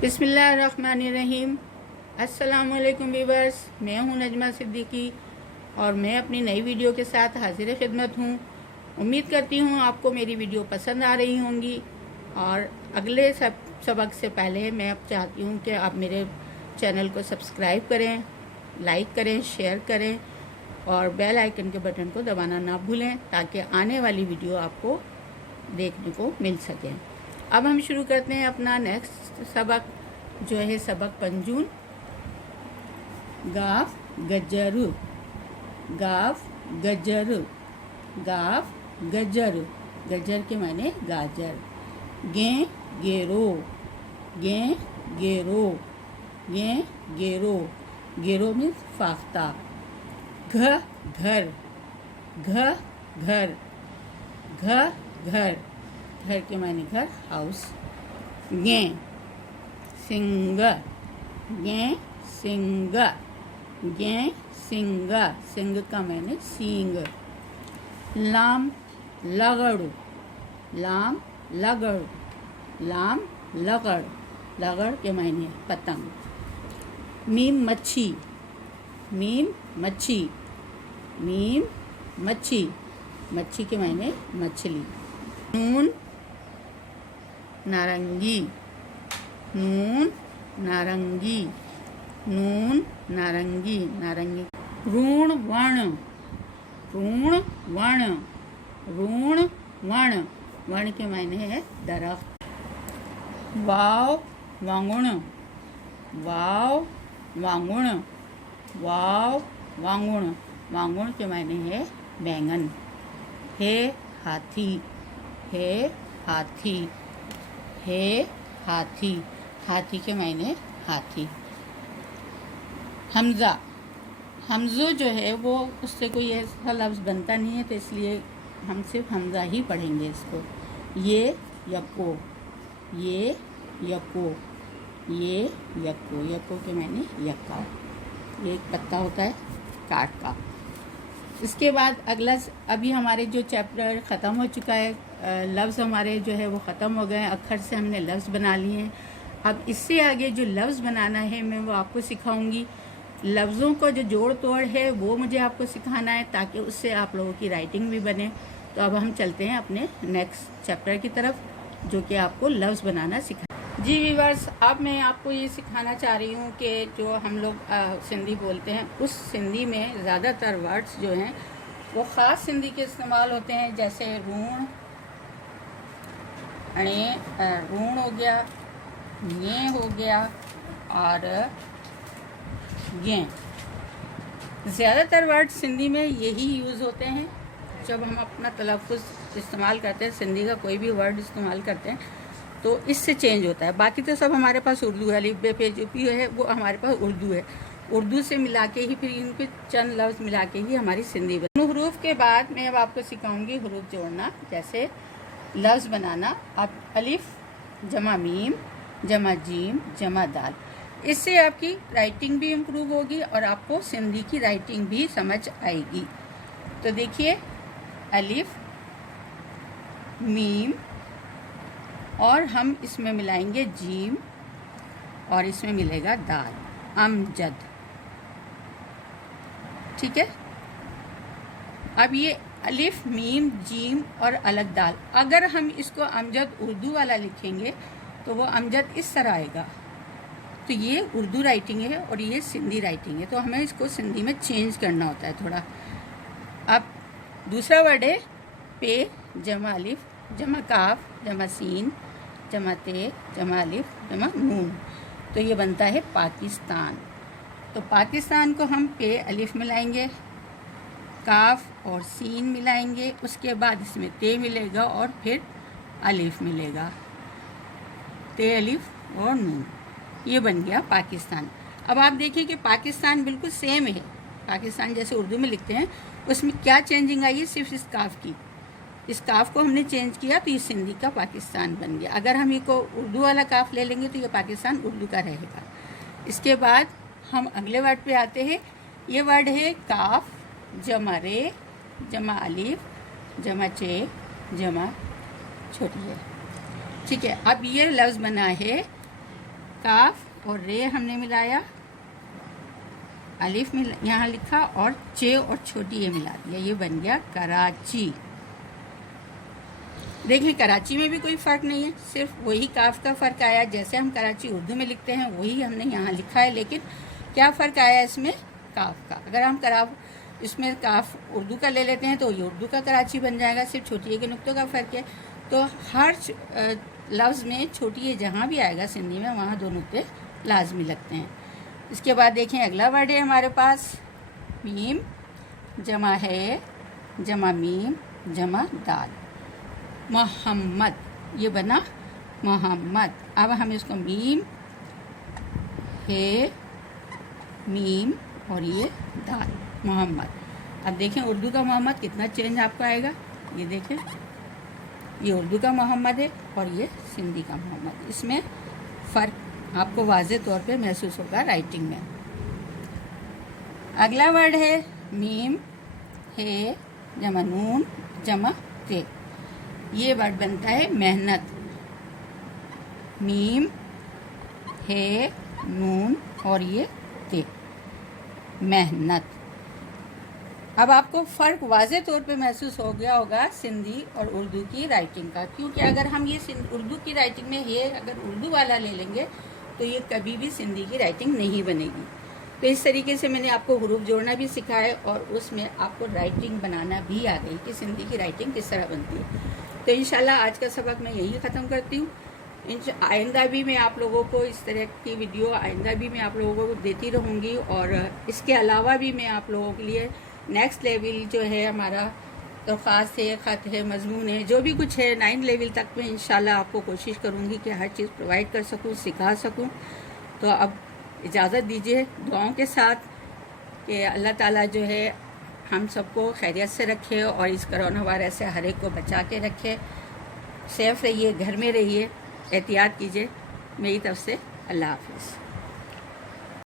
बिस्मिल्लाहिर्रहमानिर्रहीम। अस्सलामुअलैकुम व्यूअर्स, मैं हूं नजमा सिद्दीकी और मैं अपनी नई वीडियो के साथ हाजिर खिदमत हूं। उम्मीद करती हूं आपको मेरी वीडियो पसंद आ रही होंगी। और अगले सबक से पहले मैं अब चाहती हूं कि आप मेरे चैनल को सब्सक्राइब करें, लाइक करें, शेयर करें और बेल आइकन के बटन को दबाना ना भूलें ताकि आने वाली वीडियो आपको देखने को मिल सके। अब हम शुरू करते हैं अपना नेक्स्ट सबक, जो है सबक पंजून। गाफ गजर, गाफ गजर, गाफ गजर, गजर के माने गाजर। गे गेरो, गे गेरो, गे गेरो, गेरो मीन्स फाख्ता। घ घर, घ घर, घ घर, घर के माने घर, हाउस। गे सिंग, गे सिंग, गे सिंग, सिंग का माने सींग। लाम लगड़, लाम लगड़, लाम लगड़, लगड़ के माने पतंग। मीम मच्छी, मीम मच्छी, मीम मच्छी, मच्छी के माने मछली। नून नारंगी, नून नारंगी, नून नारंगी, नारंगी। ऋण वर्ण, ऋण वर्ण, ऋण वर्ण, वर्ण के मायने है दरख्त। वाव वांगुण, वाव वांगुण, वाव वांगुण, वांगुण के मायने है बैंगन। हे हाथी, हे हाथी, हे हाथी, हाथी के मायने हाथी। हमजा, हमजो जो है वो उससे कोई ऐसा लफ्ज़ बनता नहीं है, तो इसलिए हम सिर्फ हमजा ही पढ़ेंगे इसको। ये यको, ये यको, ये यको, यको के मायने यक्का, ये एक पत्ता होता है काट का। इसके बाद अगला, अभी हमारे जो चैप्टर ख़त्म हो चुका है, लफ्ज़ हमारे जो है वो ख़त्म हो गए, अक्षर से हमने लफ्ज़ बना लिए हैं। अब इससे आगे जो लफ्ज़ बनाना है मैं वो आपको सिखाऊंगी। लफ्ज़ों को जो जोड़ तोड़ है वो मुझे आपको सिखाना है ताकि उससे आप लोगों की राइटिंग भी बने। तो अब हम चलते हैं अपने नेक्स्ट चैप्टर की तरफ, जो कि आपको लफ्ज़ बनाना सिखा। जी व्यूअर्स, अब मैं आपको ये सिखाना चाह रही हूँ कि जो हम लोग सिंधी बोलते हैं उस सिंधी में ज़्यादातर वर्ड्स जो हैं वो ख़ास सिंधी के इस्तेमाल होते हैं, जैसे ऋण, ऋण हो गया, ये हो गया और ये। ज़्यादातर वर्ड सिंधी में यही यूज़ होते हैं जब हम अपना तलफ़्फ़ुज़ इस्तेमाल करते हैं, सिंधी का कोई भी वर्ड इस्तेमाल करते हैं तो इससे चेंज होता है। बाकी तो सब हमारे पास उर्दू है, अलिफ बे पे जो भी है वो हमारे पास उर्दू है। उर्दू से मिला के ही फिर इनके चंद लफ्ज़ मिला के ही हमारी सिंधी बनी। हरूफ के बाद मैं अब आपको सिखाऊंगी हरूफ जोड़ना, जैसे लफ्ज़ बनाना। अब अलिफ जमा मीम जमा जीम जमा दाल, इससे आपकी राइटिंग भी इम्प्रूव होगी और आपको सिंधी की राइटिंग भी समझ आएगी। तो देखिए, अलिफ मीम और हम इसमें मिलाएंगे जीम और इसमें मिलेगा दाल, अमजद। ठीक है। अब ये अलिफ मीम जीम और अलग दाल, अगर हम इसको अमजद उर्दू वाला लिखेंगे तो वो अमजद इस तरह आएगा। तो ये उर्दू राइटिंग है और ये सिंधी राइटिंग है, तो हमें इसको सिंधी में चेंज करना होता है थोड़ा। अब दूसरा वर्ड है पे जमा अलिफ जमा काफ जमा सीन जमा ते जमा अलिफ जमा नून, तो ये बनता है पाकिस्तान। तो पाकिस्तान को हम पे अलिफ मिलाएंगे, काफ और सीन मिलाएंगे, उसके बाद इसमें ते मिलेगा और फिर अलिफ मिलेगा, ते अलिफ और नून, ये बन गया पाकिस्तान। अब आप देखिए कि पाकिस्तान बिल्कुल सेम है, पाकिस्तान जैसे उर्दू में लिखते हैं उसमें क्या चेंजिंग आई है, सिर्फ इस काफ की। इस काफ को हमने चेंज किया तो ये सिंधी का पाकिस्तान बन गया। अगर हम इसको उर्दू वाला काफ ले लेंगे तो ये पाकिस्तान उर्दू का रहेगा। इसके बाद हम अगले वर्ड पे आते हैं। ये वर्ड है काफ जमा रे जमा अलिफ जमा चे जमा छोटी है। ठीक है, अब ये लफ्ज़ बना है काफ और रे हमने मिलाया, अलिफ में यहाँ लिखा और चे और छोटी ए मिला दिया, ये बन गया कराची। देखिए कराची में भी कोई फ़र्क नहीं है, सिर्फ वही काफ का फ़र्क आया। जैसे हम कराची उर्दू में लिखते हैं वही हमने यहाँ लिखा है, लेकिन क्या फ़र्क आया इसमें, काफ का। अगर हम कराफ इसमें काफ उर्दू का ले लेते हैं तो ये उर्दू का कराची बन जाएगा, सिर्फ छोटी ए के नुक्तों का फ़र्क है। तो हर लफ्ज़ में छोटी ए जहाँ भी आएगा सिंधी में वहाँ दो नुक्ते लाजमी लगते हैं। इसके बाद देखें अगला वर्ड है हमारे पास मीम जमा है जमा मीम जमा दाल, मोहम्मद, ये बना मोहम्मद। अब हम इसको मीम है मीम और ये दाल मोहम्मद। अब देखें उर्दू का मोहम्मद कितना चेंज आपको आएगा, ये देखें ये उर्दू का मोहम्मद है और ये सिंधी का मोहम्मद, इसमें फ़र्क आपको वाज़े तौर पे महसूस होगा राइटिंग में। अगला वर्ड है मीम है जमा नून जमा ते, ये वर्ड बनता है मेहनत। मीम है नून और ये ते, मेहनत। अब आपको फ़र्क वाज़े तौर पे महसूस हो गया होगा सिंधी और उर्दू की राइटिंग का, क्योंकि अगर हम ये उर्दू की राइटिंग में ये अगर उर्दू वाला ले लेंगे तो ये कभी भी सिंधी की राइटिंग नहीं बनेगी। तो इस तरीके से मैंने आपको हुरूफ जोड़ना भी सिखाया और उसमें आपको राइटिंग बनाना भी आ गई कि सिंधी की राइटिंग किस तरह बनती है। तो इंशाल्लाह आज का सबक मैं यही ख़त्म करती हूँ। आइंदा भी मैं आप लोगों को इस तरह की वीडियो आइंदा भी मैं आप लोगों को देती रहूँगी, और इसके अलावा भी मैं आप लोगों के लिए नेक्स्ट लेवल जो है हमारा दरख्वास्त है, ख़त है, मजमून है, जो भी कुछ है 9 लेवल तक मैं इंशाल्लाह आपको कोशिश करूँगी कि हर चीज़ प्रोवाइड कर सकूँ, सिखा सकूँ। तो अब इजाज़त दीजिए दुआओं के साथ कि अल्लाह ताला जो है हम सबको खैरियत से रखे और इस कोरोना वायरस से हर एक को बचा के रखे। सेफ़ रहिए, घर में रहिए, एहतियात कीजिए। मेरी तरफ से अल्लाह हाफ़िज़।